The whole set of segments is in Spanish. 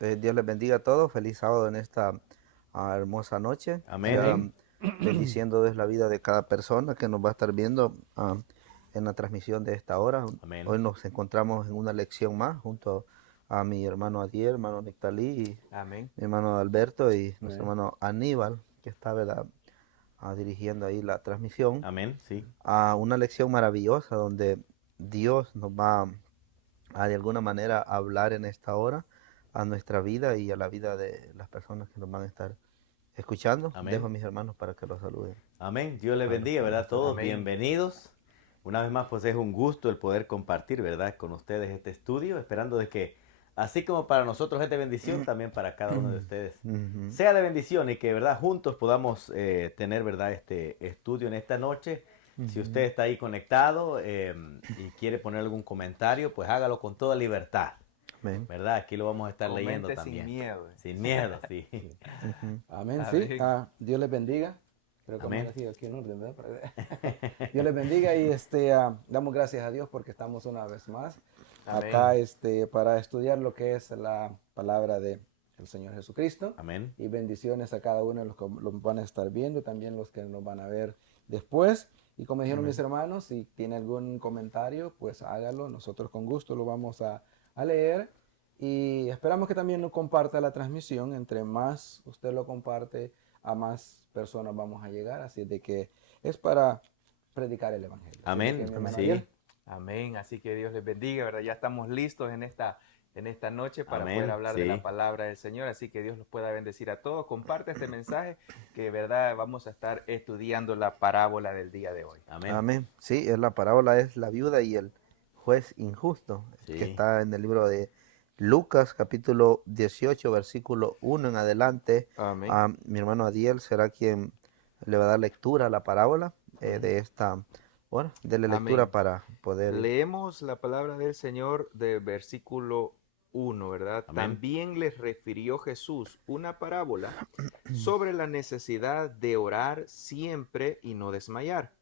Dios les bendiga a todos. Feliz sábado en esta hermosa noche. Amén. Bendiciendo es la vida de cada persona que nos va a estar viendo en la transmisión de esta hora. Amén. Hoy nos encontramos en una lección más junto a mi hermano Adiel, hermano Nectalí, y Amén. mi hermano Alberto y nuestro Amén. hermano Aníbal, que está, ¿verdad? Dirigiendo ahí la transmisión. Amén. Sí. A una lección maravillosa donde Dios nos va de alguna manera hablar en esta hora a nuestra vida y a la vida de las personas que nos van a estar escuchando. Dejo a Amén. mis hermanos para que los saluden. Amén. Dios les Bueno, bendiga, ¿verdad? pastor. Todos Amén. bienvenidos. Una vez más, pues es un gusto el poder compartir, ¿verdad? Con ustedes este estudio, esperando de que, así como para nosotros es de bendición, también para cada uno de ustedes Ujú. sea de bendición y que, ¿verdad? Juntos podamos tener, ¿verdad? Este estudio en esta noche. Si usted está ahí conectado y quiere poner algún comentario, pues hágalo con toda libertad, Amén. ¿verdad? Aquí lo vamos a estar leyendo Comente sin también. miedo. Sin miedo, sí. Ujú. Amén, sí. Amén. Dios les bendiga. Creo que vamos Amén. a decir aquí en orden, ¿verdad? Dios les bendiga y damos gracias a Dios porque estamos una vez más Amén. acá para estudiar lo que es la palabra del Señor Jesucristo. Amén. Y bendiciones a cada uno de los que lo van a estar viendo, también los que nos van a ver después. Y como dijeron mis hermanos, si tiene algún comentario, pues hágalo. Nosotros con gusto lo vamos a leer. Y esperamos que también nos comparta la transmisión. Entre más usted lo comparte, a más personas vamos a llegar. Así de que es para predicar el Evangelio. Así de que, Amén. mi hermano Sí. Ariel. Amén. Así que Dios les bendiga, ¿verdad? Ya estamos listos en esta noche para poder Amén. hablar de la Sí. palabra del Señor. Así que Dios los pueda bendecir a todos. Comparte este mensaje que, ¿verdad? Vamos a estar estudiando la parábola del día de hoy. Amén. Amén. Sí, es la parábola es la viuda y el juez injusto, que Sí. está en el libro de Lucas, capítulo 18, versículo 1 en adelante. Amén. Mi hermano Adiel será quien le va a dar lectura a la parábola Ujú. de esta. Bueno, dele lectura Amén. para poder. Leemos la palabra del Señor del versículo 1, ¿verdad? Amén. También les refirió Jesús una parábola sobre la necesidad de orar siempre y no desmayar,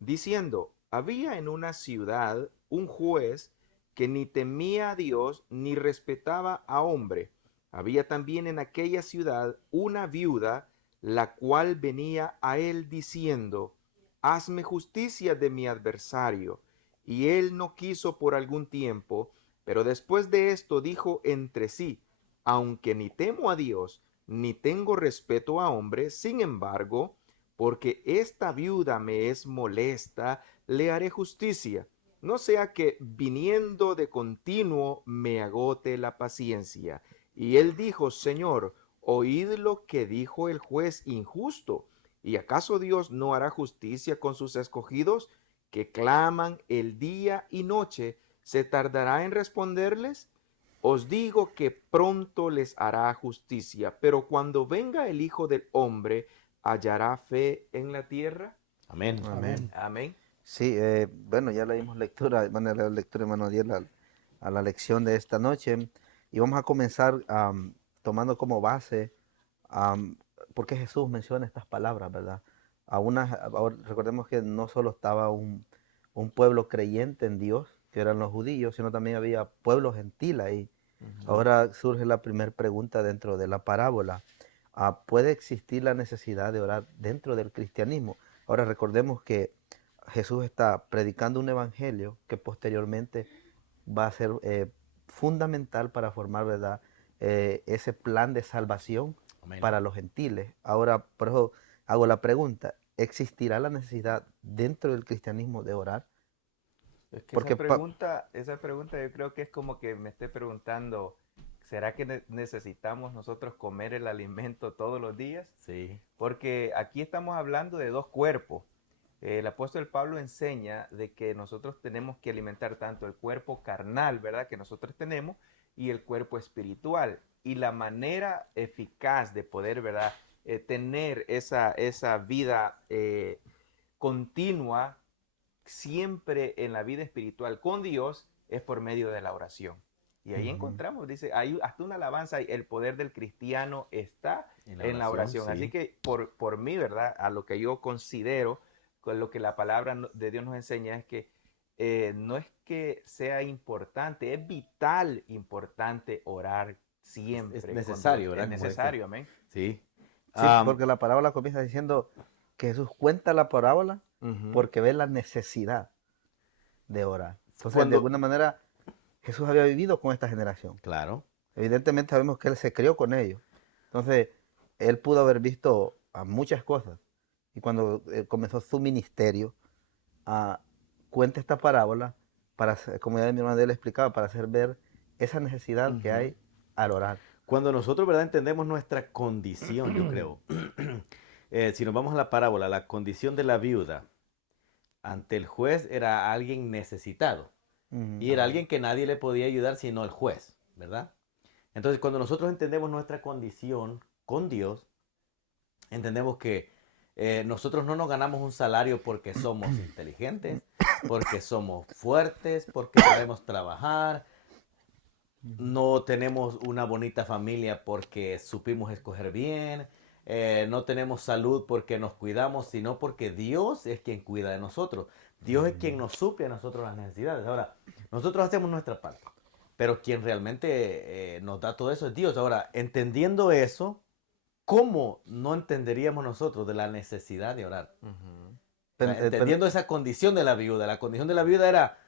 diciendo, había en una ciudad un juez que ni temía a Dios ni respetaba a hombre. Había también en aquella ciudad una viuda, la cual venía a él diciendo, hazme justicia de mi adversario. Y él no quiso por algún tiempo, pero después de esto dijo entre sí, aunque ni temo a Dios, ni tengo respeto a hombres, sin embargo, porque esta viuda me es molesta, le haré justicia, no sea que viniendo de continuo me agote la paciencia. Y él dijo, Señor, oíd lo que dijo el juez injusto. ¿Y acaso Dios no hará justicia con sus escogidos que claman el día y noche? ¿Se tardará en responderles? Os digo que pronto les hará justicia, pero cuando venga el Hijo del Hombre, ¿hallará fe en la tierra? Amén. Amén. Amén. Amén. Sí, bueno, ya leímos lectura, van a leer lectura, hermano Adiel, a la lección de esta noche. Y vamos a comenzar tomando como base am, por qué Jesús menciona estas palabras, ¿verdad? Ahora recordemos que no solo estaba un pueblo creyente en Dios, que eran los judíos, sino también había pueblo gentil ahí. Ujú. Ahora surge la primera pregunta dentro de la parábola. ¿Puede existir la necesidad de orar dentro del cristianismo? Ahora recordemos que Jesús está predicando un evangelio que posteriormente va a ser fundamental para formar, ¿verdad? Ese plan de salvación Amén. para los gentiles. Ahora, por eso hago la pregunta, ¿existirá la necesidad dentro del cristianismo de orar? Es que Porque, esa pregunta yo creo que es como que me esté preguntando, ¿será que necesitamos nosotros comer el alimento todos los días? Sí. Porque aquí estamos hablando de dos cuerpos. El apóstol Pablo enseña de que nosotros tenemos que alimentar tanto el cuerpo carnal, ¿verdad? Que nosotros tenemos y el cuerpo espiritual. Y la manera eficaz de poder, ¿verdad? Tener esa vida continua siempre en la vida espiritual con Dios es por medio de la oración. Y ahí ujú, encontramos, dice, hay hasta una alabanza, el poder del cristiano está En la en la oración, oración. Así sí. que por mí, ¿verdad? A lo que yo considero, con lo que la palabra de Dios nos enseña es que no es que sea importante, es vital importante orar siempre. Es necesario, ¿verdad? Es Como necesario, amén. Sí. Sí, porque la parábola comienza diciendo que Jesús cuenta la parábola Ujú. porque ve la necesidad de orar. Entonces, de Cuando- alguna manera, Jesús había vivido con esta generación. Claro. Evidentemente sabemos que Él se crió con ellos. Entonces, Él pudo haber visto a muchas cosas. Y cuando comenzó su ministerio, cuenta esta parábola, como ya mi hermano le explicaba, para hacer ver esa necesidad que Ujú. hay al orar. Cuando nosotros, ¿verdad?, entendemos nuestra condición, yo creo. Si nos vamos a la parábola, la condición de la viuda ante el juez era alguien necesitado. Y era alguien que nadie le podía ayudar sino el juez, ¿verdad? Entonces, cuando nosotros entendemos nuestra condición con Dios, entendemos que nosotros no nos ganamos un salario porque somos inteligentes, porque somos fuertes, porque sabemos trabajar. No tenemos una bonita familia porque supimos escoger bien. No tenemos salud porque nos cuidamos, sino porque Dios es quien cuida de nosotros. Dios es quien nos suple a nosotros las necesidades. Ahora, nosotros hacemos nuestra parte, pero quien realmente nos da todo eso es Dios. Ahora, entendiendo eso, ¿cómo no entenderíamos nosotros de la necesidad de orar? Ujú. O sea, entendiendo esa condición de la viuda. La condición de la viuda era,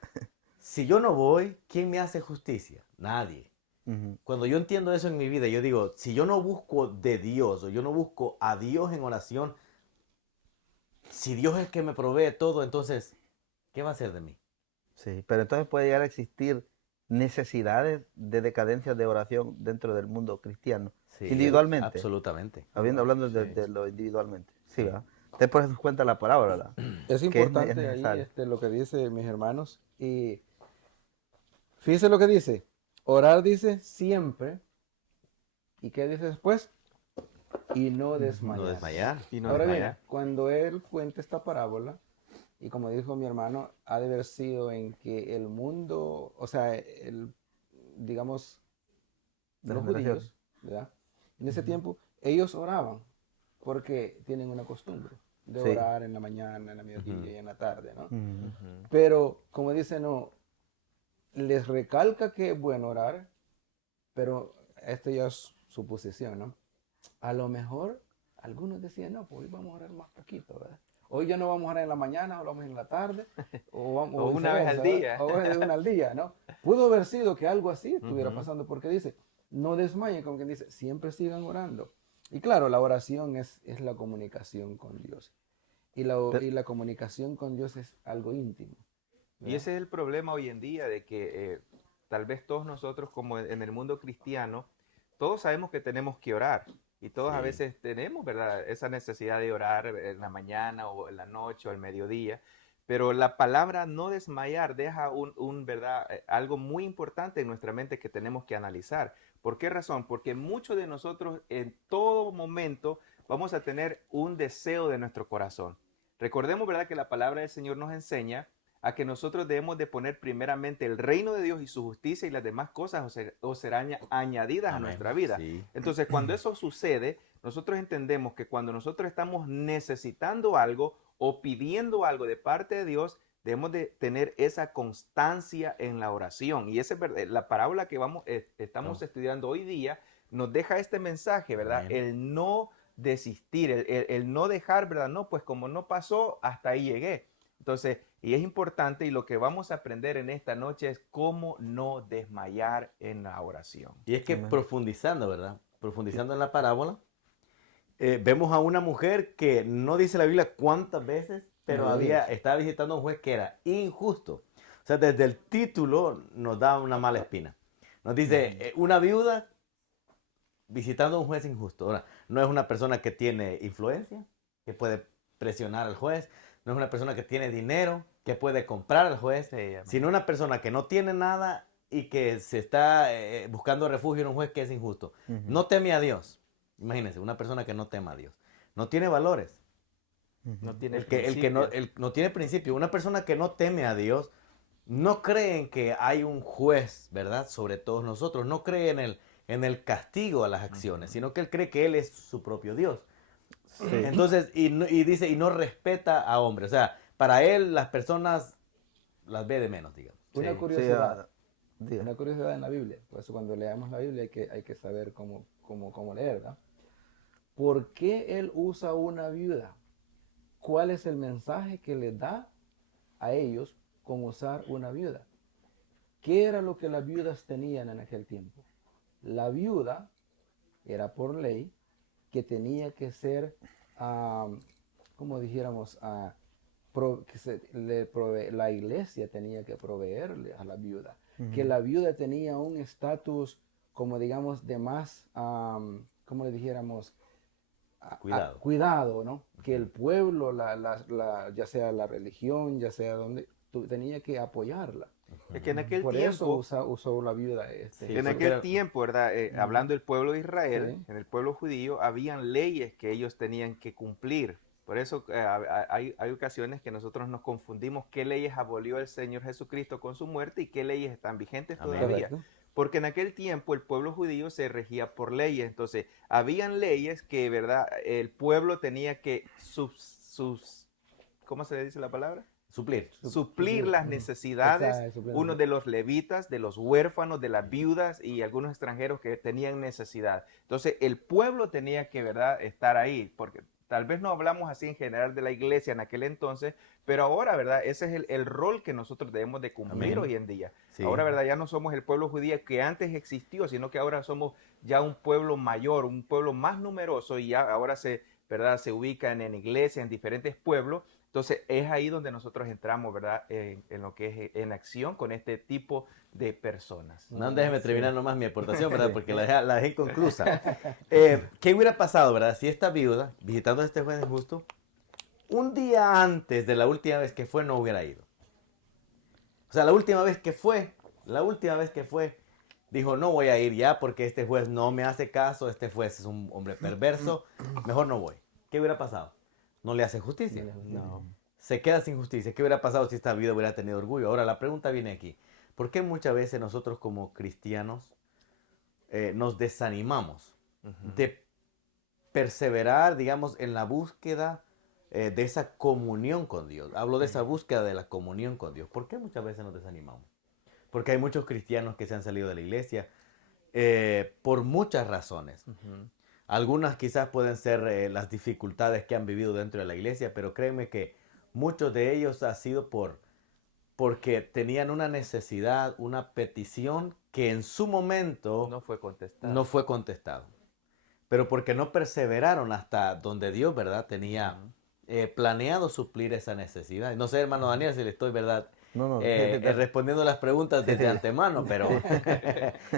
si yo no voy, ¿quién me hace justicia? Nadie. Cuando yo entiendo eso en mi vida, yo digo, si yo no busco de Dios o yo no busco a Dios en oración, si Dios es el que me provee todo, entonces, ¿qué va a hacer de mí? Sí, pero entonces puede llegar a existir necesidades de decadencia de oración dentro del mundo cristiano, Sí, individualmente, absolutamente. hablando de, Sí. de lo individualmente. Sí, ¿verdad? Usted por eso cuenta la palabra, ¿verdad? Es Que importante ahí necesario. lo que dice mis hermanos. Y fíjese lo que dice. Orar dice siempre. ¿Y qué dice después? Y no desmayar. No desmayar. Y no Ahora bien, desmayar. cuando él cuenta esta parábola, y como dijo mi hermano, ha de haber sido en que el mundo, o sea, digamos, De los generación. judíos, ¿verdad? En ese tiempo, ellos oraban porque tienen una costumbre de Sí. orar en la mañana, en la mediodía Ujú. y en la tarde, ¿no? Ujú. Pero, como dice, no, les recalca que es bueno orar, pero esto ya es su posición, ¿no? A lo mejor algunos decían, no, pues hoy vamos a orar más poquito, ¿verdad? Hoy ya no vamos a orar en la mañana, o lo vamos en la tarde, O una vez al viceversa, día. ¿verdad? O de una al día, ¿no? Pudo haber sido que algo así estuviera Ujú. pasando, porque dice, no desmayen, como quien dice, siempre sigan orando. Y claro, la oración es la comunicación con Dios. Pero- Y la comunicación con Dios es algo íntimo. Y ¿verdad? ese es el problema hoy en día de que tal vez todos nosotros como en el mundo cristiano, todos sabemos que tenemos que orar y todos a Sí. veces tenemos, ¿verdad? Esa necesidad de orar en la mañana o en la noche o al mediodía, pero la palabra no desmayar deja ¿verdad? Algo muy importante en nuestra mente que tenemos que analizar. ¿Por qué razón? Porque muchos de nosotros en todo momento vamos a tener un deseo de nuestro corazón. Recordemos, ¿verdad? Que la palabra del Señor nos enseña a que nosotros debemos de poner primeramente el reino de Dios y su justicia y las demás cosas os serán añadidas a Amén. nuestra vida. Sí. Entonces, cuando eso sucede, nosotros entendemos que cuando nosotros estamos necesitando algo o pidiendo algo de parte de Dios, debemos de tener esa constancia en la oración. Y esa es verdad, la parábola que estamos estudiando hoy día nos deja este mensaje, ¿verdad? Amén. El no desistir, el no dejar, ¿verdad? No, pues como no pasó, hasta ahí llegué. Entonces, y es importante y lo que vamos a aprender en esta noche es cómo no desmayar en la oración. Y es que Amén. profundizando, ¿verdad? Profundizando en la parábola, vemos a una mujer que no dice la Biblia cuántas veces, pero estaba visitando a un juez que era injusto. O sea, desde el título nos da una mala espina. Nos dice, una viuda visitando a un juez injusto. Ahora, no es una persona que tiene influencia, que puede presionar al juez, no es una persona que tiene dinero, que puede comprar al juez, Sí, amén. sino una persona que no tiene nada y que se está buscando refugio en un juez que es injusto. Ujú. No teme a Dios. Imagínense, una persona que no teme a Dios. No tiene valores. No tiene El que no tiene principio. Una persona que no teme a Dios no cree en que hay un juez, ¿verdad? Sobre todos nosotros. No cree en el castigo a las acciones, sino que él cree que él es su propio Dios. Sí. Entonces, y dice, y no respeta a hombres. O sea, para él las personas las ve de menos, digamos. Una Sí, curiosidad. Diga. una curiosidad en la Biblia. Por eso cuando leamos la Biblia hay que saber cómo leer, ¿verdad? ¿Por qué él usa una viuda? ¿Cuál es el mensaje que le da a ellos con usar una viuda? ¿Qué era lo que las viudas tenían en aquel tiempo? La viuda era por ley que tenía que ser, como dijéramos, la iglesia tenía que proveerle a la viuda, que la viuda tenía un estatus, como digamos, de más, como le dijéramos, Cuidado. cuidado, ¿no? Que el pueblo, ya sea la religión, ya sea donde, tenía que apoyarla. Es que en aquel Por eso tiempo, usó la viuda Sí, en porque aquel era- tiempo, ¿verdad? Hablando del pueblo de Israel, Sí. en el pueblo judío, habían leyes que ellos tenían que cumplir. Por eso hay ocasiones que nosotros nos confundimos qué leyes abolió el Señor Jesucristo con su muerte y qué leyes están vigentes Amén. todavía. Correcto. Porque en aquel tiempo el pueblo judío se regía por leyes. Entonces, habían leyes que, ¿verdad? El pueblo tenía que ¿cómo se le dice la palabra? suplir. Suplir las Ujú. necesidades, Exacto, suplir. uno de los levitas, de los huérfanos, de las viudas y algunos extranjeros que tenían necesidad. Entonces, el pueblo tenía que, ¿verdad?, estar ahí, porque tal vez no hablamos así en general de la iglesia en aquel entonces, pero ahora, ¿verdad?, ese es el rol que nosotros debemos de cumplir Amén. hoy en día. Sí. Ahora, ¿verdad?, ya no somos el pueblo judío que antes existió, sino que ahora somos ya un pueblo mayor, un pueblo más numeroso y ya ahora ¿verdad?, se ubican en iglesias, en diferentes pueblos. Entonces es ahí donde nosotros entramos, ¿verdad? En lo que es en acción con este tipo de personas. No, déjeme Sí. terminar nomás mi aportación, ¿verdad? Sí. Porque la dejé inconclusa. ¿Qué hubiera pasado, verdad? Si esta viuda, visitando a este juez injusto, un día antes de la última vez que fue, no hubiera ido. O sea, la última vez que fue, dijo, no voy a ir ya porque este juez no me hace caso, este juez es un hombre perverso, mejor no voy. ¿Qué hubiera pasado? No le hace justicia. No. Se queda sin justicia. ¿Qué hubiera pasado si esta viuda hubiera tenido orgullo? Ahora, la pregunta viene aquí. ¿Por qué muchas veces nosotros como cristianos nos desanimamos Ujú. de perseverar, digamos, en la búsqueda de esa comunión con Dios? Hablo de esa búsqueda de la comunión con Dios. ¿Por qué muchas veces nos desanimamos? Porque hay muchos cristianos que se han salido de la iglesia por muchas razones. Ujú. Algunas quizás pueden ser las dificultades que han vivido dentro de la iglesia, pero créeme que muchos de ellos ha sido porque tenían una necesidad, una petición que en su momento No fue contestado. no fue contestado. Pero porque no perseveraron hasta donde Dios, ¿verdad?, tenía Ujú. planeado suplir esa necesidad. No sé, hermano Daniel, si le estoy, ¿verdad?, No, no, dale. respondiendo las preguntas Sí, desde sí. antemano, pero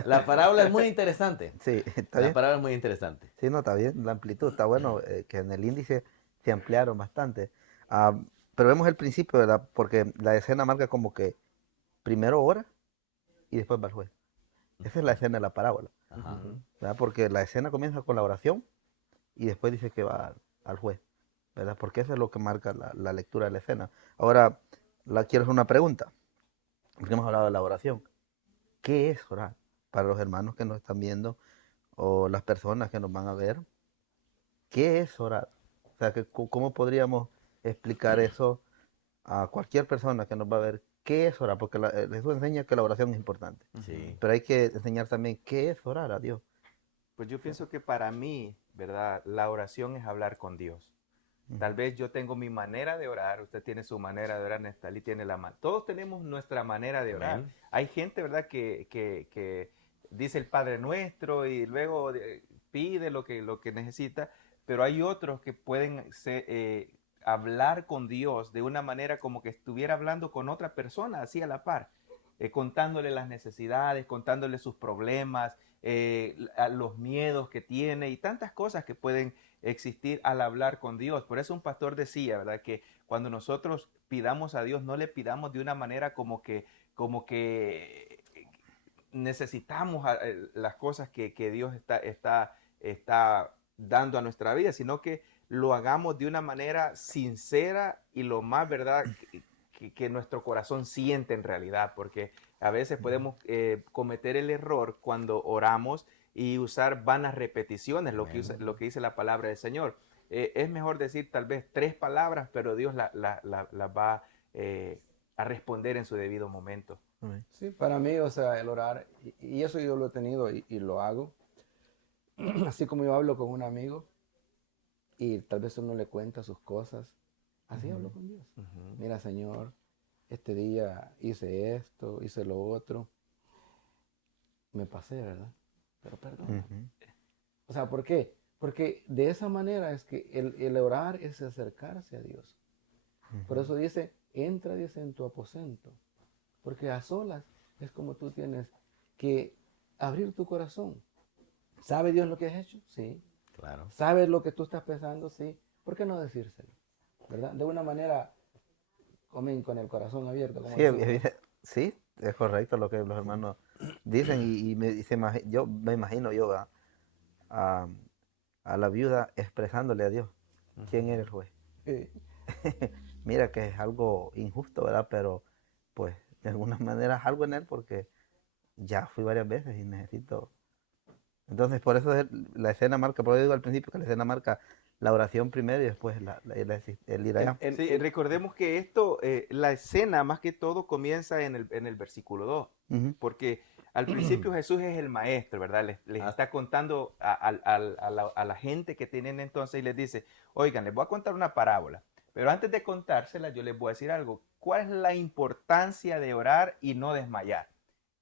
la parábola es muy interesante. Sí, está La bien. parábola es muy interesante. Sí, no, está bien. La amplitud está bueno, que en el índice se ampliaron bastante. Ah, pero vemos el principio, ¿verdad? Porque la escena marca como que primero ora y después va al juez. Esa es la escena de la parábola, Ajá. Ujú. ¿verdad? Porque la escena comienza con la oración y después dice que va al juez, ¿verdad? Porque eso es lo que marca la lectura de la escena. Ahora, quiero hacer una pregunta, porque hemos hablado de la oración. ¿Qué es orar? Para los hermanos que nos están viendo o las personas que nos van a ver, ¿qué es orar? O sea, ¿cómo podríamos explicar eso a cualquier persona que nos va a ver? ¿Qué es orar? Porque Jesús enseña que la oración es importante, Sí. pero hay que enseñar también qué es orar a Dios. Pues yo pienso que para mí, ¿verdad? La oración es hablar con Dios. Tal Ujú. vez yo tengo mi manera de orar, usted tiene su manera de orar, Nestalí tiene la manera. Todos tenemos nuestra manera de orar. Amén. Hay gente, ¿verdad?, que dice el Padre Nuestro y luego pide lo que necesita, pero hay otros que pueden hablar con Dios de una manera como que estuviera hablando con otra persona, así a la par, contándole las necesidades, contándole sus problemas, los miedos que tiene y tantas cosas que pueden existir al hablar con Dios. Por eso un pastor decía, ¿verdad?, que cuando nosotros pidamos a Dios, no le pidamos de una manera como que necesitamos las cosas que Dios está dando a nuestra vida, sino que lo hagamos de una manera sincera y lo más, ¿verdad?, que nuestro corazón siente en realidad, porque a veces podemos cometer el error cuando oramos y usar vanas repeticiones, Amén. lo que dice la palabra del Señor. Es mejor decir tal vez 3 palabras, pero Dios las va a responder en su debido momento. Amén. Sí, para mí, o sea, el orar, y eso yo lo he tenido y lo hago, así como yo hablo con un amigo y tal vez uno le cuenta sus cosas, así hablo con Dios. Ujú. Mira, Señor, este día hice esto, hice lo otro, me pasé, ¿verdad? Pero perdón. Ujú. O sea, ¿por qué? Porque de esa manera es que el orar es acercarse a Dios. Por eso dice, entra, dice, en tu aposento. Porque a solas es como tú tienes que abrir tu corazón. ¿Sabe Dios lo que has hecho? Sí. Claro. ¿Sabes lo que tú estás pensando? Sí. ¿Por qué no decírselo? ¿Verdad? De una manera, comen con el corazón abierto, como Sí, decimos, ¿no? sí, es correcto lo que los hermanos dicen yo me imagino yo a, a la viuda expresándole a Dios quién era el juez. Eh, Mira que es algo injusto, ¿verdad? Pero pues de alguna manera es algo en él porque ya fui varias veces y necesito. Entonces por eso la escena marca, por eso digo al principio que la escena marca la oración primero y después el ir allá. Sí, recordemos que esto, la escena más que todo comienza en el versículo 2, Ujú, porque al principio Jesús es el maestro, ¿verdad? Les Ah. está contando a la gente que tienen entonces y les dice, oigan, les voy a contar una parábola, pero antes de contársela yo les voy a decir algo. ¿Cuál es la importancia de orar y no desmayar?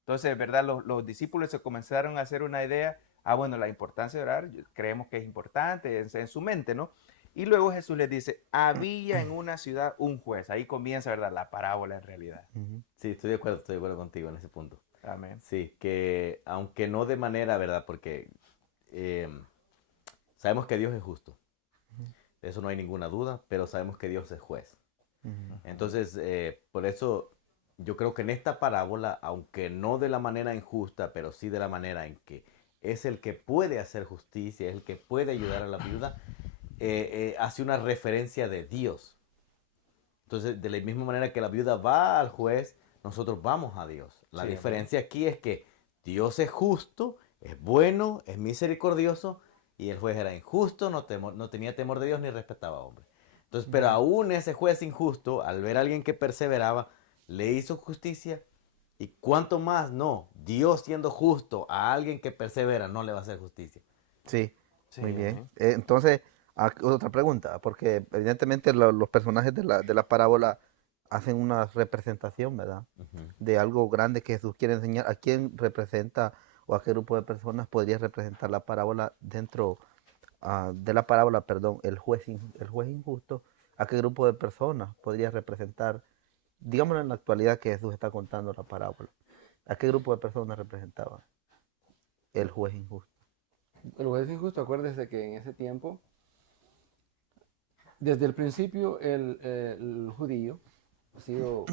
Entonces, ¿verdad? Los discípulos se comenzaron a hacer una idea, bueno, la importancia de orar, creemos que es importante en su mente, ¿no? Y luego Jesús les dice, había en una ciudad un juez. Ahí comienza, ¿verdad? La parábola en realidad. ujú, Sí, estoy de acuerdo contigo en ese punto. Amén. Sí, que aunque no de manera, ¿verdad? Porque eh, sabemos que Dios es justo, de eso no hay ninguna duda, pero sabemos que Dios es juez. ujú, Entonces, por eso yo creo que en esta parábola, aunque no de la manera injusta, pero sí de la manera en que es el que puede hacer justicia, es el que puede ayudar a la viuda, hace una referencia de Dios. Entonces, de la misma manera que la viuda va al juez, nosotros vamos a Dios. La Sí, amén. diferencia aquí es que Dios es justo, es bueno, es misericordioso, y el juez era injusto, no tenía temor de Dios ni respetaba a hombre. Entonces, pero aún ese juez injusto, al ver a alguien que perseveraba, le hizo justicia. Y cuánto más no, Dios siendo justo a alguien que persevera, no le va a hacer justicia. sí, Sí, muy bien. amén. Entonces, otra pregunta, porque evidentemente los personajes de la parábola hacen una representación, ¿verdad? Ujú. De algo grande que Jesús quiere enseñar. ¿A quién representa o a qué grupo de personas podría representar la parábola dentro de la parábola, perdón, el juez injusto? ¿A qué grupo de personas podría representar, digámoslo en la actualidad que Jesús está contando la parábola? ¿A qué grupo de personas representaba el juez injusto? el juez injusto, acuérdese que en ese tiempo, desde el principio, el judío ha sido,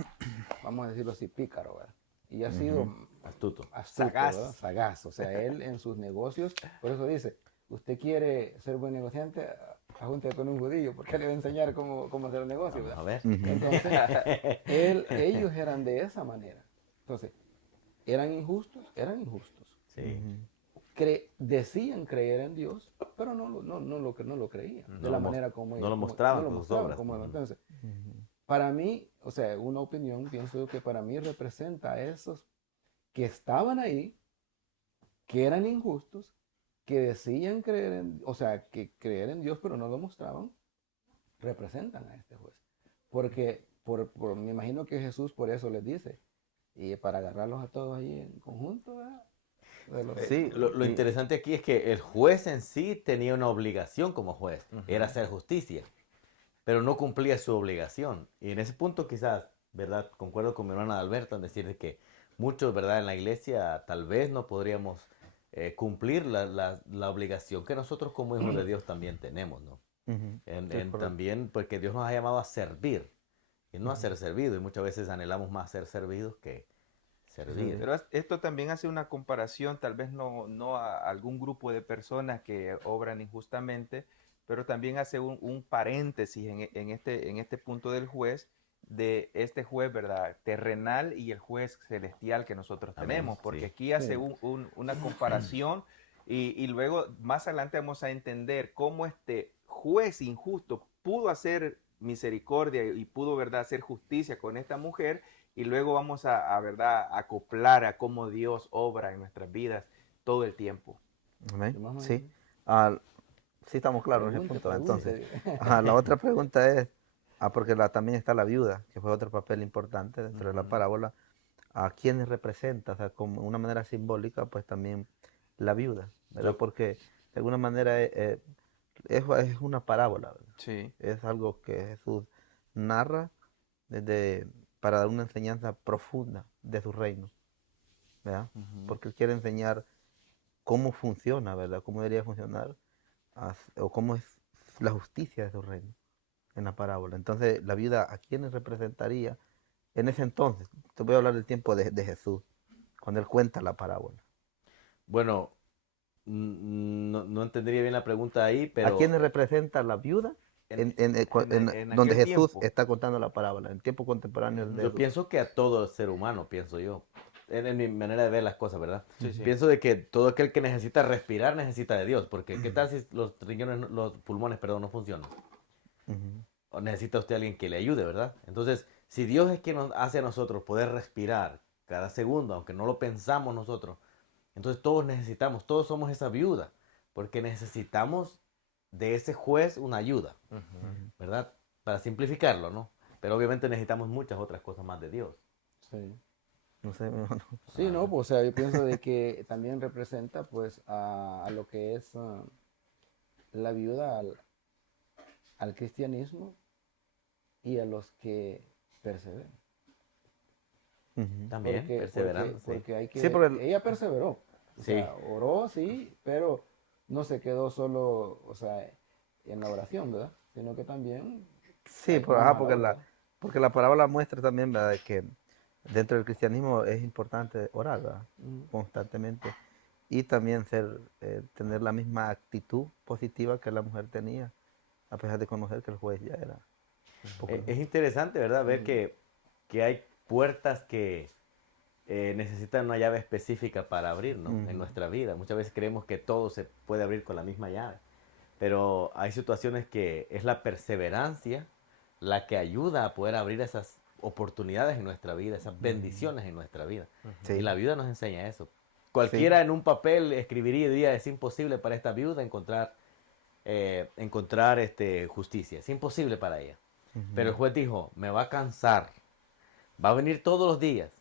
vamos a decirlo así, pícaro, ¿verdad? Y ha sido Ujú. Astuto. astuto, ¿verdad? Sagaz. Sagaz. O sea, él en sus negocios, por eso dice, usted quiere ser buen negociante, ajunte con un judío, porque le va a enseñar cómo hacer el negocio, Vamos a ¿verdad? ver. Ujú. Entonces, ellos eran de esa manera. Entonces, ¿eran injustos? Eran injustos. Sí. Ujú. Decían creer en Dios, pero no lo creían de No la lo, mos- manera como no ellos, lo no mostraban lo con sus mostraban obras. como Ujú. entonces. Ujú. Para mí, o sea, una opinión, pienso yo que para mí representa a esos que estaban ahí, que eran injustos, que decían creer en, o sea, que creer en Dios, pero no lo mostraban, representan a este juez. Porque me imagino que Jesús por eso les dice, y para agarrarlos a todos ahí en conjunto, ¿verdad? Sí, Lo interesante aquí es que el juez en sí tenía una obligación como juez, era Ujú. hacer justicia, pero no cumplía su obligación. Y en ese punto quizás, ¿verdad? Concuerdo con mi hermana Alberta en decir de que muchos, ¿verdad? En la iglesia tal vez no podríamos cumplir la obligación que nosotros como hijos de Dios también tenemos, ¿no? ujú, sí, correcto. También porque Dios nos ha llamado a servir y no a Ujú. ser servido. Y muchas veces anhelamos más ser servidos que Sí, servir. Pero esto también hace una comparación, tal vez no a algún grupo de personas que obran injustamente, pero también hace un paréntesis en este punto del juez, de este juez, ¿verdad? Terrenal y el juez celestial que nosotros Amén. tenemos, porque Sí. aquí hace Sí. una comparación y luego más adelante vamos a entender cómo este juez injusto pudo hacer misericordia y pudo, ¿verdad?, hacer justicia con esta mujer, y luego vamos ¿verdad?, acoplar a cómo Dios obra en nuestras vidas todo el tiempo. Amén. Sí, más o Sí. menos. Ah, sí, estamos claros en ese Pregunte, punto. Entonces, pregunte. la otra pregunta es, porque también está la viuda, que fue otro papel importante dentro de la parábola. ¿A quiénes representa? O sea, como una manera simbólica, pues también la viuda, ¿verdad? Yo, Porque de alguna manera es una parábola, ¿verdad? Sí. Es algo que Jesús narra desde, para dar una enseñanza profunda de su reino, ¿verdad? Ujú. Porque Él quiere enseñar cómo funciona, ¿verdad? Cómo debería funcionar, o cómo es la justicia de su reino en la parábola. Entonces, la viuda, ¿a quiénes representaría en ese entonces? Te voy a hablar del tiempo de Jesús, cuando Él cuenta la parábola. bueno, no entendería bien la pregunta ahí, ¿A pero quiénes representa la viuda en- En donde aquel Jesús tiempo. está contando la parábola, en tiempo contemporáneo de yo Jesús? pienso que a todo ser humano, pienso yo. En mi manera de ver las cosas, ¿verdad? Sí, sí. Pienso de que todo aquel que necesita respirar necesita de Dios, porque ¿qué tal si los riñones, los pulmones, perdón, no funcionan? Ujú. O necesita usted alguien que le ayude, ¿verdad? Entonces, si Dios es quien nos hace a nosotros poder respirar cada segundo, aunque no lo pensamos nosotros, entonces todos necesitamos, todos somos esa viuda, porque necesitamos de ese juez una ayuda, Ujú. ¿verdad? Para simplificarlo, ¿no? Pero obviamente necesitamos muchas otras cosas más de Dios. Sí. No sé, mi hermano. Sí, no, pues o sea, yo pienso de que también representa pues a lo que es la viuda al cristianismo y a los que perseveren. Ujú. También, perseverando, sí. Porque hay Sí, que, porque ella perseveró, o Sí, sea, oró, sí, pero no se quedó solo, o sea, en la oración, ¿verdad? Sino que también sí, vamos a la porque obra. porque la parábola muestra también, ¿verdad?, de que dentro del cristianismo es importante orar, ¿verdad?, Mm. constantemente, y también tener la misma actitud positiva que la mujer tenía, a pesar de conocer que el juez ya era un poco Es injusto. interesante, ¿verdad? Ver Ujú. que hay puertas que necesitan una llave específica para abrir, ¿no? En Ujú. nuestra vida. Muchas veces creemos que todo se puede abrir con la misma llave. Pero hay situaciones que es la perseverancia la que ayuda a poder abrir esas oportunidades en nuestra vida, esas bendiciones en nuestra vida. Y Sí, la viuda nos enseña eso. sí. Cualquiera en un papel escribiría y diría, es imposible para esta viuda encontrar justicia. Es imposible para ella. Pero el Ujú. juez dijo, me va a cansar. Va a venir todos los días.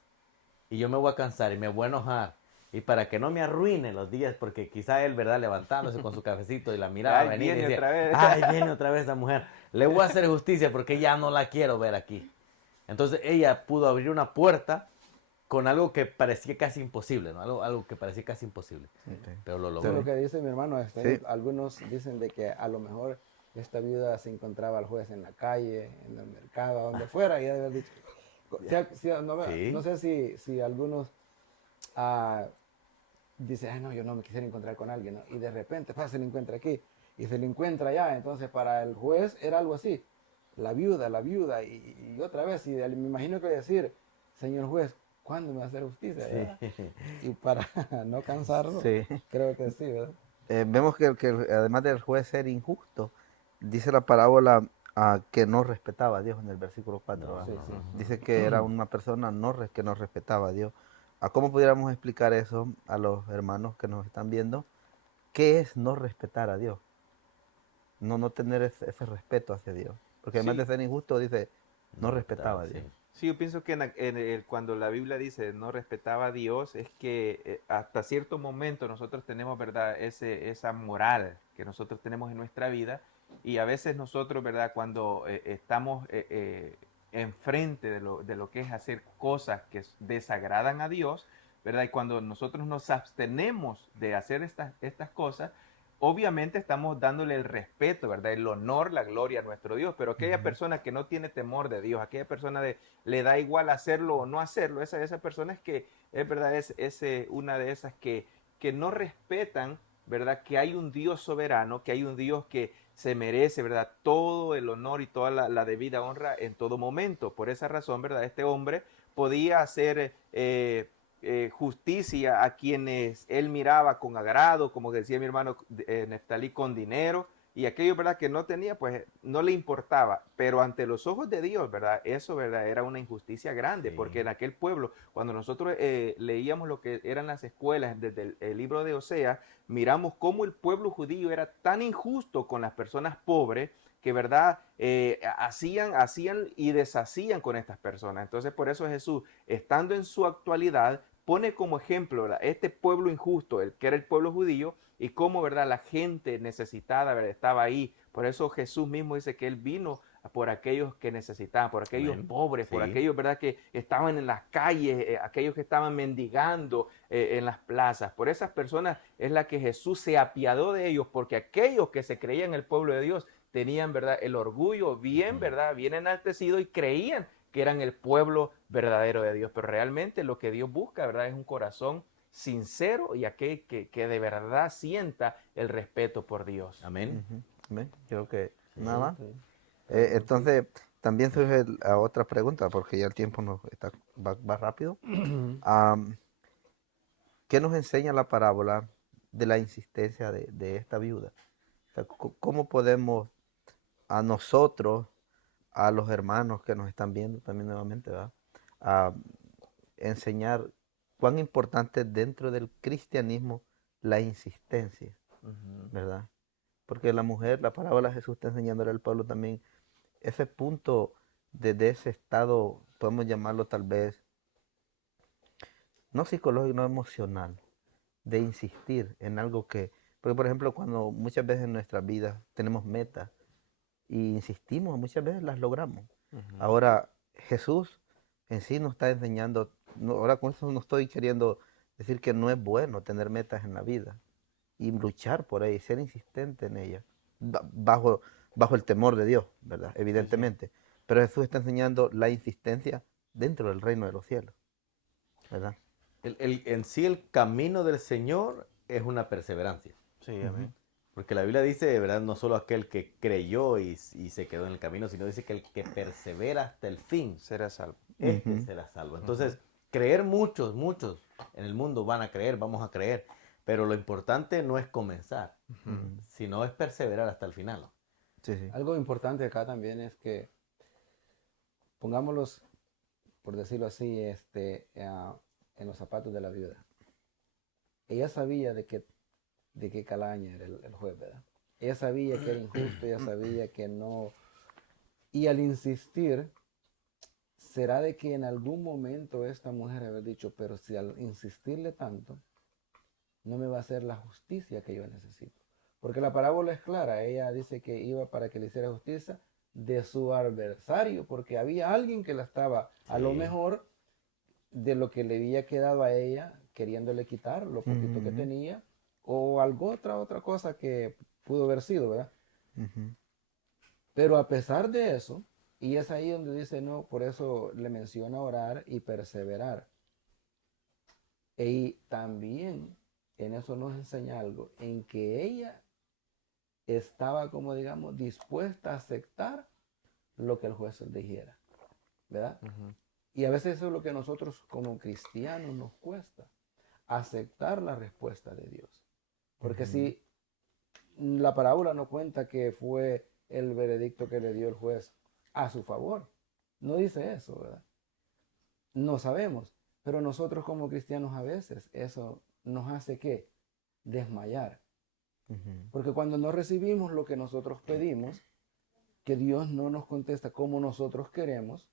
Y yo me voy a cansar y me voy a enojar. Y para que no me arruine los días, porque quizá él, ¿verdad? Levantándose con su cafecito y la miraba Ay, venir y viene decía, otra vez. ay, viene otra vez esa mujer. Le voy a hacer justicia porque ya no la quiero ver aquí. Entonces ella pudo abrir una puerta con algo que parecía casi imposible, ¿no? Algo que parecía casi imposible. Ok. Pero lo Sí, lo logró. que dice mi hermano, Sí. algunos dicen de que a lo mejor esta viuda se encontraba al juez en la calle, en el mercado, donde fuera, y ha de haber dicho, no Sí. sé si algunos dicen, "Ay, no, yo no me quisiera encontrar con alguien", ¿no? Y de repente se le encuentra aquí, y se le encuentra allá, entonces para el juez era algo así, la viuda, y otra vez, y me imagino que decir, señor juez, ¿cuándo me va a hacer justicia? Sí. ¿Verdad? Y para no cansarlo, Sí. creo que sí, ¿verdad? Vemos además del juez ser injusto, dice la parábola que no respetaba a Dios en el versículo 4. No, ¿Va? Sí, no, sí. no. Dice que era una persona que no respetaba a Dios. ¿A cómo pudiéramos explicar eso a los hermanos que nos están viendo? ¿Qué es no respetar a Dios? No tener ese respeto hacia Dios. Porque además de Sí, ser injusto, dice, No no respetaba respetaba, a sí. Dios. sí, yo pienso que cuando la Biblia dice no respetaba a Dios, es que hasta cierto momento nosotros tenemos, ¿verdad?, esa moral que nosotros tenemos en nuestra vida, y a veces nosotros, ¿verdad?, cuando estamos enfrente de lo que es hacer cosas que desagradan a Dios, ¿verdad? Y cuando nosotros nos abstenemos de hacer estas cosas, obviamente estamos dándole el respeto, ¿verdad? El honor, la gloria a nuestro Dios. Pero aquella Ujú. persona que no tiene temor de Dios, aquella persona le da igual hacerlo o no hacerlo, esa persona es que, es verdad, es una de esas que no respetan, ¿verdad? Que hay un Dios soberano, que hay un Dios que se merece, ¿verdad? Todo el honor y toda la debida honra en todo momento. Por esa razón, ¿verdad? Este hombre podía hacer justicia a quienes él miraba con agrado, como decía mi hermano Neftalí, con dinero, y aquello, ¿verdad?, que no tenía, pues no le importaba. Pero ante los ojos de Dios, ¿verdad?, eso, ¿verdad?, era una injusticia grande, Sí. porque en aquel pueblo, cuando nosotros leíamos lo que eran las escuelas desde el libro de Oseas, miramos cómo el pueblo judío era tan injusto con las personas pobres que, ¿verdad?, hacían y deshacían con estas personas. Entonces, por eso Jesús, estando en su actualidad, pone como ejemplo, ¿verdad?, este pueblo injusto, el que era el pueblo judío, y cómo, ¿verdad?, la gente necesitada, ¿verdad?, estaba ahí. Por eso Jesús mismo dice que Él vino por aquellos que necesitaban, por aquellos Amén. pobres, por Sí. aquellos, ¿verdad?, que estaban en las calles, aquellos que estaban mendigando en las plazas. Por esas personas es la que Jesús se apiadó de ellos, porque aquellos que se creían el pueblo de Dios tenían, ¿verdad?, el orgullo bien, ¿verdad?, bien enaltecido, y creían que eran el pueblo verdadero de Dios. Pero realmente lo que Dios busca, ¿verdad?, es un corazón sincero y aquel que de verdad sienta el respeto por Dios. Amén. Ujú. Amén. Creo que Sí, nada sí. más. Sí. Claro, sí. Entonces, también surge la otra pregunta, porque ya el tiempo va rápido. Am, ¿Qué nos enseña la parábola de la insistencia de esta viuda? O sea, ¿cómo podemos a nosotros, a los hermanos que nos están viendo también nuevamente, ¿verdad?, a enseñar cuán importante es dentro del cristianismo la insistencia, Ujú. ¿verdad? Porque la mujer, la parábola Jesús está enseñándole al pueblo también ese punto de ese estado, podemos llamarlo tal vez, no psicológico, no emocional, de insistir en algo que, porque por ejemplo, cuando muchas veces en nuestras vidas tenemos metas y insistimos, muchas veces las logramos. Ujú. Ahora, Jesús en sí nos está enseñando, ahora con eso no estoy queriendo decir que no es bueno tener metas en la vida y luchar por ellas, ser insistente en ellas, bajo el temor de Dios, ¿verdad? Sí, sí. Evidentemente. Pero Jesús está enseñando la insistencia dentro del reino de los cielos, ¿verdad? En sí el camino del Señor es una perseverancia. Sí, Ujú, amén. Porque la Biblia dice, de verdad, no solo aquel que creyó y se quedó en el camino, sino dice que el que persevera hasta el fin, Será salvo. este ujú, será salvo. Ujú. Entonces, creer muchos en el mundo van a creer, vamos a creer. Pero lo importante no es comenzar, Ujú. ujú. sino es perseverar hasta el final. Sí, sí. Algo importante acá también es que pongámoslos, por decirlo así, en los zapatos de la viuda. Ella sabía de qué calaña era el juez, ¿verdad? Ella sabía que era injusto, ella sabía que no. Y al insistir, será de que en algún momento esta mujer había dicho, pero si al insistirle tanto, no me va a hacer la justicia que yo necesito. Porque la parábola es clara, ella dice que iba para que le hiciera justicia de su adversario, porque había alguien que la estaba, a lo Sí. mejor, de lo que le había quedado a ella, queriéndole quitar lo poquito que Ujú, tenía, o algo otra cosa que pudo haber sido, ¿verdad? ujú, Pero a pesar de eso, y es ahí donde dice, no, por eso le menciona orar y perseverar. Y también en eso nos enseña algo, en que ella estaba, como digamos, dispuesta a aceptar lo que el juez dijera, ¿verdad? Ujú. Y a veces eso es lo que a nosotros como cristianos nos cuesta, aceptar la respuesta de Dios. Porque ujú, si la parábola no cuenta que fue el veredicto que le dio el juez a su favor, no dice eso, ¿verdad? No sabemos, pero nosotros como cristianos a veces eso nos hace que desmayar. ujú. Porque cuando no recibimos lo que nosotros pedimos, que Dios no nos contesta como nosotros queremos,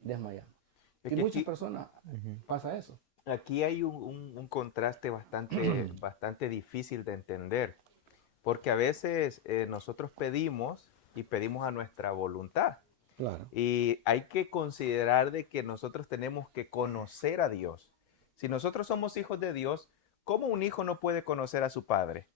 desmayamos. Es Y que muchas aquí, personas Ujú, pasa eso. aquí hay un contraste bastante difícil de entender, porque a veces nosotros pedimos y pedimos a nuestra voluntad. Claro. Y hay que considerar de que nosotros tenemos que conocer a Dios. Si nosotros somos hijos de Dios, ¿cómo un hijo no puede conocer a su padre?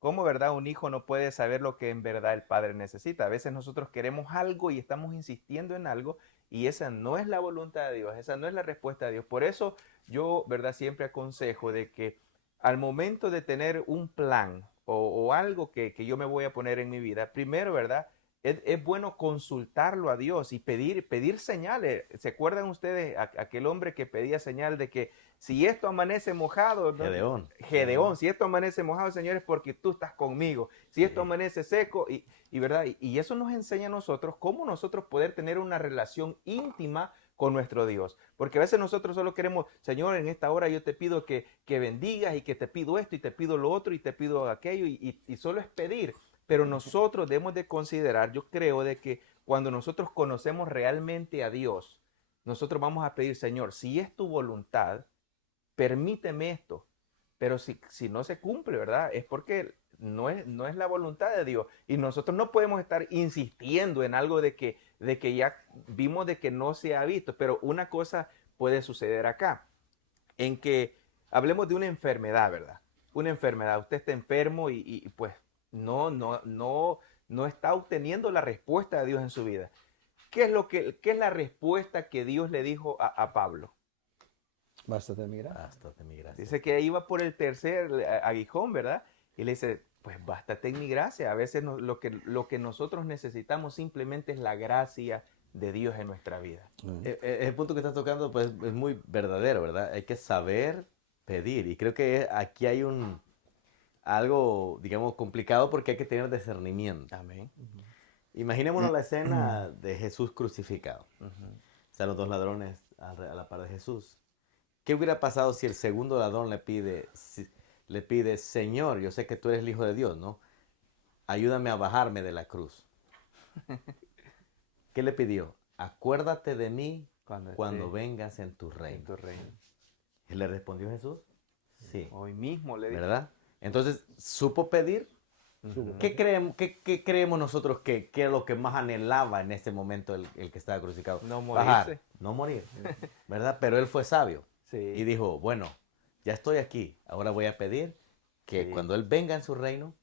¿Cómo, verdad, un hijo no puede saber lo que en verdad el padre necesita? A veces nosotros queremos algo y estamos insistiendo en algo y esa no es la voluntad de Dios, esa no es la respuesta de Dios. Por eso yo, verdad, siempre aconsejo de que al momento de tener un plan o algo que yo me voy a poner en mi vida, primero, verdad, es bueno consultarlo a Dios y pedir señales. ¿Se acuerdan ustedes aquel hombre que pedía señal de que si esto amanece mojado, ¿no? Gedeón. Gedeón, si esto amanece mojado, Señor, es porque tú estás conmigo. Si esto Sí. amanece seco, ¿verdad? Y eso nos enseña a nosotros cómo nosotros poder tener una relación íntima con nuestro Dios. Porque a veces nosotros solo queremos, Señor, en esta hora yo te pido que bendigas y que te pido esto y te pido lo otro y te pido aquello y solo es pedir. Pero nosotros debemos de considerar, yo creo, de que cuando nosotros conocemos realmente a Dios, nosotros vamos a pedir, Señor, si es tu voluntad, permíteme esto. Pero si no se cumple, ¿verdad? Es porque no es la voluntad de Dios. Y nosotros no podemos estar insistiendo en algo de que ya vimos de que no se ha visto. Pero una cosa puede suceder acá, en que hablemos de una enfermedad, ¿verdad? Una enfermedad. Usted está enfermo y pues no está obteniendo la respuesta de Dios en su vida. ¿Qué es la respuesta que Dios le dijo a Pablo? Bástate de mi gracia. Bástate mi gracia. Dice que iba por el tercer aguijón, ¿verdad? Y le dice, pues bástate en mi gracia. A veces lo que nosotros necesitamos simplemente es la gracia de Dios en nuestra vida. El punto que estás tocando pues, es muy verdadero, ¿verdad? Hay que saber pedir. Y creo que aquí hay algo, digamos, complicado porque hay que tener discernimiento. Amén. Imaginémonos la escena de Jesús crucificado. Están los dos ladrones a la par de Jesús. ¿Qué hubiera pasado si el segundo ladrón le pide, Señor, yo sé que tú eres el Hijo de Dios, ¿no? Ayúdame a bajarme de la cruz. ¿Qué le pidió? Acuérdate de mí cuando vengas en tu reino. En tu reino. ¿Y le respondió Jesús? Sí. Hoy mismo le dijo. ¿Verdad? Entonces, ¿supo pedir? ¿Qué creemos nosotros que era lo que más anhelaba en ese momento el que estaba crucificado? No morirse. Bajar, no morir, ¿verdad? Pero él fue sabio Sí. y dijo, bueno, ya estoy aquí, ahora voy a pedir que Sí. cuando él venga en su reino,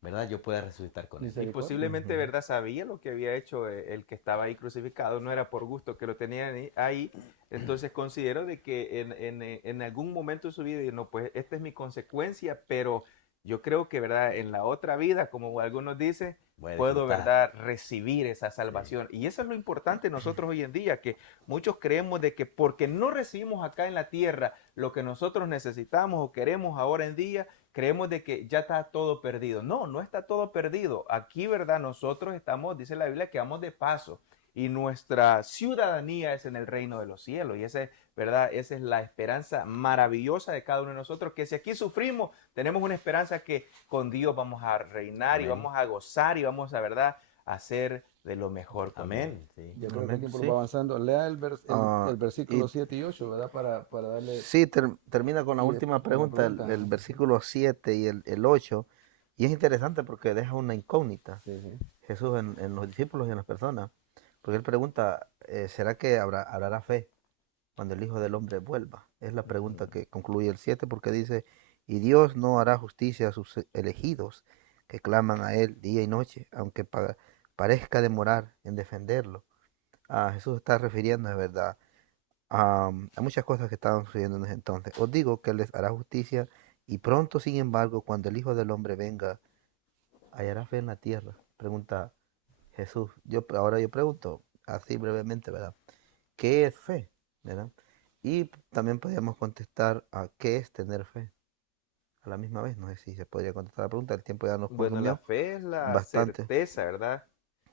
¿verdad? Yo pueda resucitar con él. Y posiblemente, ¿verdad? Sabía lo que había hecho el que estaba ahí crucificado, no era por gusto que lo tenían ahí. Entonces considero de que en algún momento de su vida, no, pues esta es mi consecuencia, pero yo creo que, ¿verdad? En la otra vida, como algunos dicen, Voy a puedo, disfrutar. ¿verdad? Recibir esa salvación. Y eso es lo importante nosotros hoy en día, que muchos creemos de que porque no recibimos acá en la tierra lo que nosotros necesitamos o queremos ahora en día, creemos de que ya está todo perdido. No, no está todo perdido. Aquí, ¿verdad? Nosotros estamos, dice la Biblia, que vamos de paso. Y nuestra ciudadanía es en el reino de los cielos. Y esa, ¿verdad? Esa es la esperanza maravillosa de cada uno de nosotros, que si aquí sufrimos, tenemos una esperanza que con Dios vamos a reinar. Amén. Y vamos a gozar y vamos a, ¿verdad?, hacer de lo mejor. Con Él. Amén. Sí. Yo creo que Amén, el tiempo sí. va avanzando. Lea el versículo y- 7 y 8, ¿verdad? Para darle... Sí, termina con la Y última una pregunta, pregunta, el ajá. versículo 7 y el 8. Y es interesante porque deja una incógnita Sí, sí. Jesús en los discípulos y en las personas. Porque él pregunta, ¿será que habrá fe cuando el Hijo del Hombre vuelva? Es la pregunta que concluye el 7 porque dice, y Dios no hará justicia a sus elegidos que claman a Él día y noche, aunque parezca demorar en defenderlo. Jesús está refiriendo, de verdad, a muchas cosas que estaban sucediendo en ese entonces. Os digo que les hará justicia y pronto, sin embargo, cuando el Hijo del Hombre venga, ¿hallará fe en la tierra? Pregunta Jesús. Ahora yo pregunto, así brevemente, ¿verdad? ¿Qué es fe? ¿Verdad? Y también podríamos contestar a qué es tener fe a la misma vez. No sé si se podría contestar la pregunta, el tiempo ya nos Bueno, la consumió fe es la bastante. certeza, ¿verdad?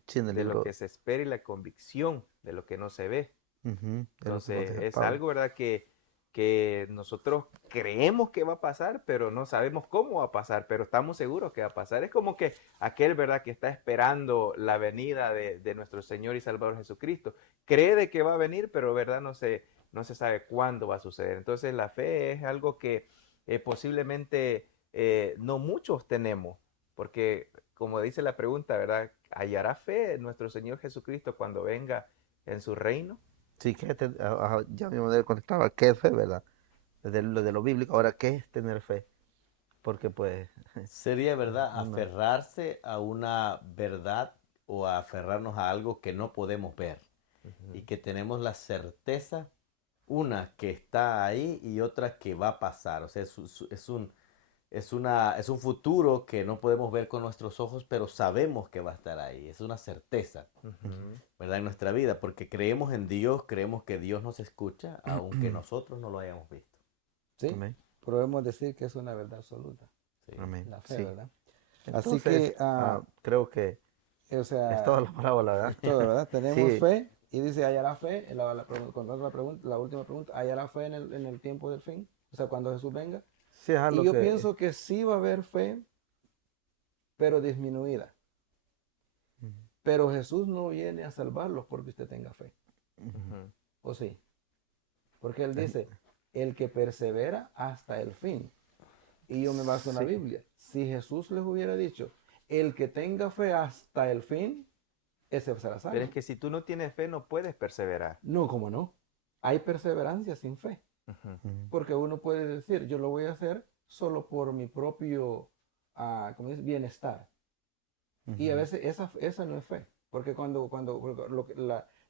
Sí, en el De lo libro. que se espera y la convicción de lo que no se ve. Ujú, de lo que Entonces, aconteció a es Pablo. algo, ¿verdad? Que nosotros creemos que va a pasar, pero no sabemos cómo va a pasar, pero estamos seguros que va a pasar. Es como que aquel, ¿verdad?, que está esperando la venida de nuestro Señor y Salvador Jesucristo. Cree de que va a venir, pero, ¿verdad?, no se sabe cuándo va a suceder. Entonces, la fe es algo que posiblemente no muchos tenemos, porque, como dice la pregunta, ¿verdad?, ¿hallará fe en nuestro Señor Jesucristo cuando venga en su reino? Sí, ya mismo le contestaba, ¿qué es fe, verdad? De lo bíblico. Ahora, ¿qué es tener fe? Porque pues, Sería, ¿verdad?, no. aferrarse a una verdad o a aferrarnos a algo que no podemos ver y que tenemos la certeza, una que está ahí y otra que va a pasar. O sea, es un futuro que no podemos ver con nuestros ojos, pero sabemos que va a estar ahí. Es una certeza, ¿verdad? En nuestra vida, porque creemos en Dios, creemos que Dios nos escucha, aunque nosotros no lo hayamos visto. ¿Sí? Amén. Podemos decir que es una verdad absoluta, Sí. Amén. la fe, Sí. ¿verdad? Así Entonces, que, creo que o sea, es toda la parábola, ¿verdad? es todo, ¿verdad? Tenemos Sí. fe y dice, ¿hallará fe? Contando la última pregunta, ¿hallará fe en el tiempo del fin? O sea, cuando Jesús venga. Sí, es Y algo yo que... pienso que sí va a haber fe, pero disminuida. Ujú, Pero Jesús no viene a salvarlos porque usted tenga fe. ujú. ¿O sí? Porque Él dice, el que persevera hasta el fin. Y yo me baso en la Sí. Biblia. Si Jesús les hubiera dicho, el que tenga fe hasta el fin, ese será salvo. Pero es que si tú no tienes fe, no puedes perseverar. No, ¿cómo no? Hay perseverancia sin fe. Ujú. Ujú, Porque uno puede decir, yo lo voy a hacer solo por mi propio ¿cómo dice? Bienestar. Y a ujú. veces esa no es fe. Porque porque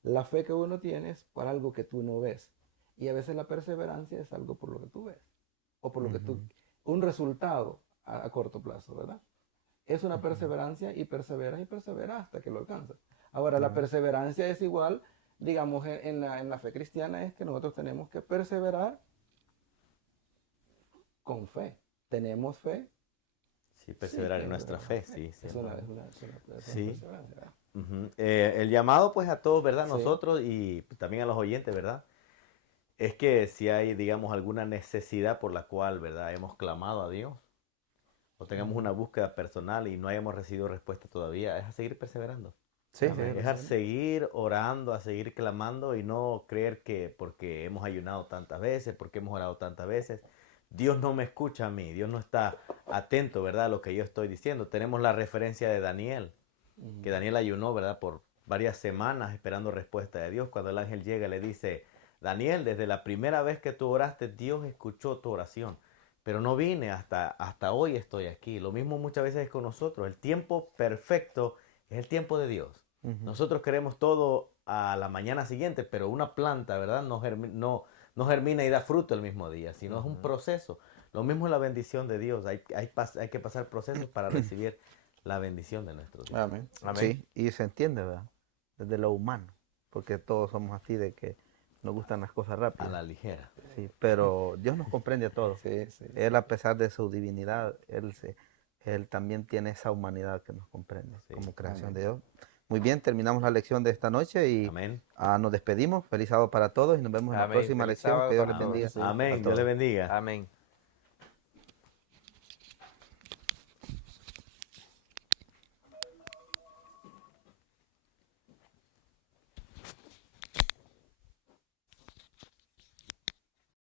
la fe que uno tiene es por algo que tú no ves. Y a veces la perseverancia es algo por lo que tú ves. O por lo que tú, Ujú. un resultado a corto plazo, ¿verdad? Es una Ujú. perseverancia y perseveras hasta que lo alcanzas. Ahora, la Amén. perseverancia es igual, digamos, en la fe cristiana es que nosotros tenemos que perseverar con fe. Tenemos fe. Sí, perseverar en nuestra fe, perseverar. sí. Es Sí, una, hermano. es una Sí. perseverancia, ¿verdad? Ujú. El llamado pues a todos, ¿verdad? Sí. Nosotros y también a los oyentes, ¿verdad? Es que si hay, digamos, alguna necesidad por la cual, ¿verdad? Hemos clamado a Dios o tengamos una búsqueda personal y no hayamos recibido respuesta todavía, es a seguir perseverando. Sí, Amén. sí. Es a seguir orando, a seguir clamando y no creer que porque hemos ayunado tantas veces, porque hemos orado tantas veces, Dios no me escucha a mí, Dios no está atento, ¿verdad? A lo que yo estoy diciendo. Tenemos la referencia de Daniel, que Daniel ayunó, ¿verdad? Por varias semanas esperando respuesta de Dios. Cuando el ángel llega y le dice, Daniel, desde la primera vez que tú oraste, Dios escuchó tu oración. Pero no vine hasta hoy estoy aquí. Lo mismo muchas veces es con nosotros. El tiempo perfecto es el tiempo de Dios. Ujú. Nosotros queremos todo a la mañana siguiente, pero una planta, ¿verdad? No germina y da fruto el mismo día, sino es un proceso. Lo mismo es la bendición de Dios. Hay que pasar procesos para recibir la bendición de nuestro Dios. Amén. Amén. Sí, y se entiende, ¿verdad? Desde lo humano, porque todos somos así de que nos gustan las cosas A rápidas. la ligera. Sí, pero Dios nos comprende a todos. Sí, sí. Él, a pesar de su divinidad, él también tiene esa humanidad que nos comprende Sí. como creación Amén. de Dios. Muy bien, terminamos la lección de esta noche y Amén. nos despedimos. Feliz sábado para todos y nos vemos en la Amén. próxima Feliz lección. sábado Que Dios para les todos. bendiga Sí. a Amén. Dios todos. le bendiga. Amén.